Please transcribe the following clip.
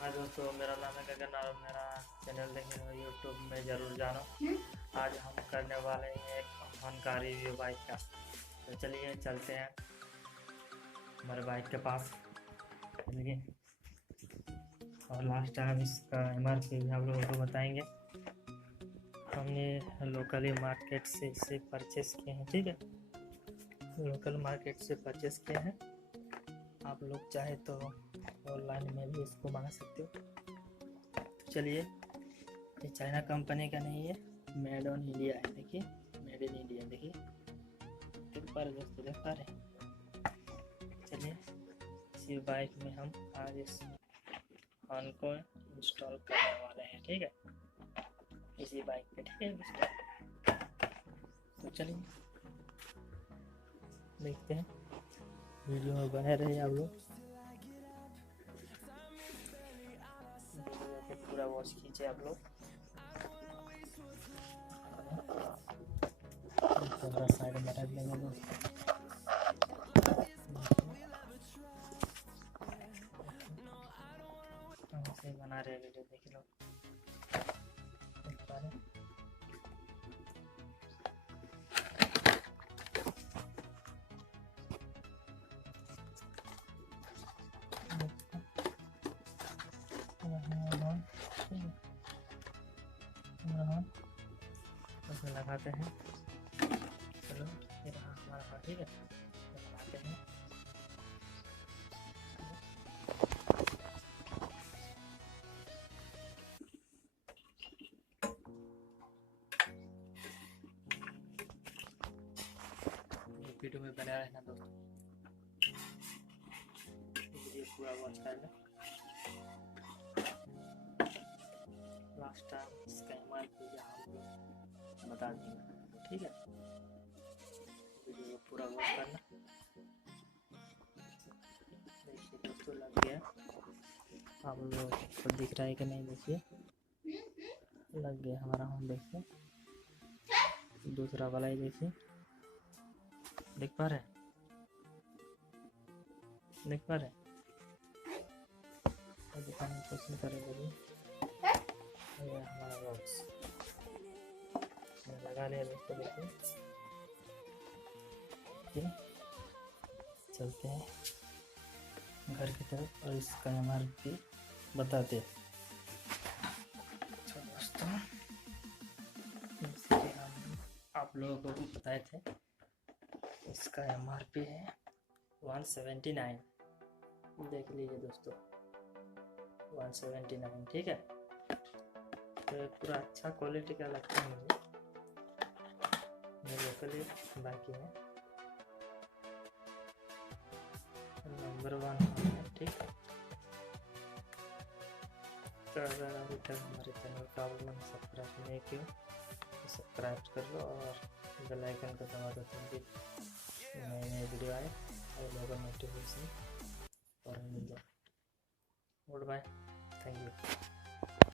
हाँ दोस्तों, मेरा नाम है गगन और मेरा चैनल देखें हो यूट्यूब में ज़रूर जानो। आज हम करने वाले हैं एक वाहन का रिव्यू बाइक का। तो चलिए चलते हैं हमारे बाइक के पास। चलिए, और लास्ट टाइम इसका MRP भी आप लोगों को बताएंगे। हमने लोकली मार्केट से इसे परचेस किए हैं, ठीक है। लोकल मार्केट से परचेस किए हैं। आप लोग चाहे तो ऑनलाइन में भी इसको मंगा सकते हो। तो चलिए, ये चाइना कंपनी का नहीं है, मेड ऑन इंडिया है। देखिए, मेड इन इंडिया, देखिए देख पा रहे दोस्तों, देख पा रहे। चलिए, इसी बाइक में हम आज इस ऑन को इंस्टॉल करने वाले हैं, ठीक है, इसी बाइक पे, ठीक है दोस्तों। तो चलिए देखते हैं, वीडियो में बने रहे आप लोग। वीडियो को पूरा वॉच कीजिए आप लोग। कैमरा साइड में रख देंगे दोस्तों। ऐसे बना रहे वीडियो, देख लो, देख पा रहे। उसमें लगाते हैं। चलो, ये रहा हमारा हाथ, ठीक है, लगाते हैं। वीडियो में बना रहना दोस्तों, वीडियो पूरा वॉच करना। लास्ट टाइम इसका MRP हम लोग बता देंगे, ठीक है। वीडियो को पूरा वॉच करना। देखिए दोस्तों, लग गया। आप लोग को दिख रहा है कि नहीं, देखिए लग गया हमारा होम। देखिए दूसरा वाला ही, देखिए देख पा रहे, देख पा रहे। दिखाने की कोशिश करेंगे। ये हमारा बॉक्स लगा लिया दोस्तों, देखिए। चलते हैं घर की तरफ और इसका MRP बताते हैं। अच्छा दोस्तों, जैसे कि हम आप लोगों को भी बताए थे, इसका MRP है 179। देख लीजिए दोस्तों, 179, ठीक है। तो पूरा अच्छा क्वालिटी का लगता है मुझे। लोकली बाकी है, नंबर 1 है, ठीक है। तो अगर अभी तक हमारे चैनल का आप लोग सब्सक्राइब नहीं किया तो सब्सक्राइब कर लो और बेल आइकन को दबा दो, ताकि नई नई वीडियो आए और लोगों को नोटिफिकेशन और मिल जाए। Goodbye, thank you.